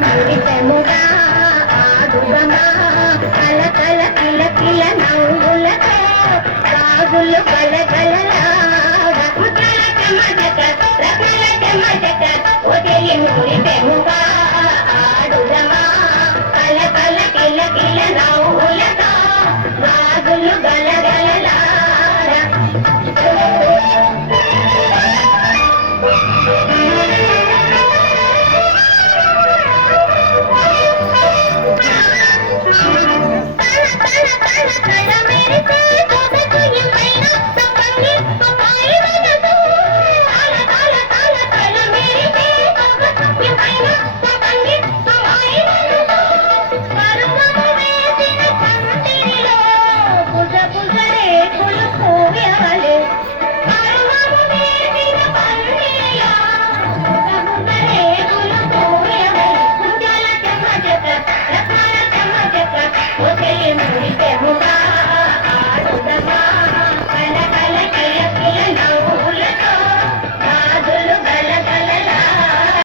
మురిపెముగా ఆడుదమా కల కల కిల కిల నవ్వులతో గాజులు కలకలలాగా ముద్దల చెమటక రత్నల చెమటక వదిలి మురిపెముగా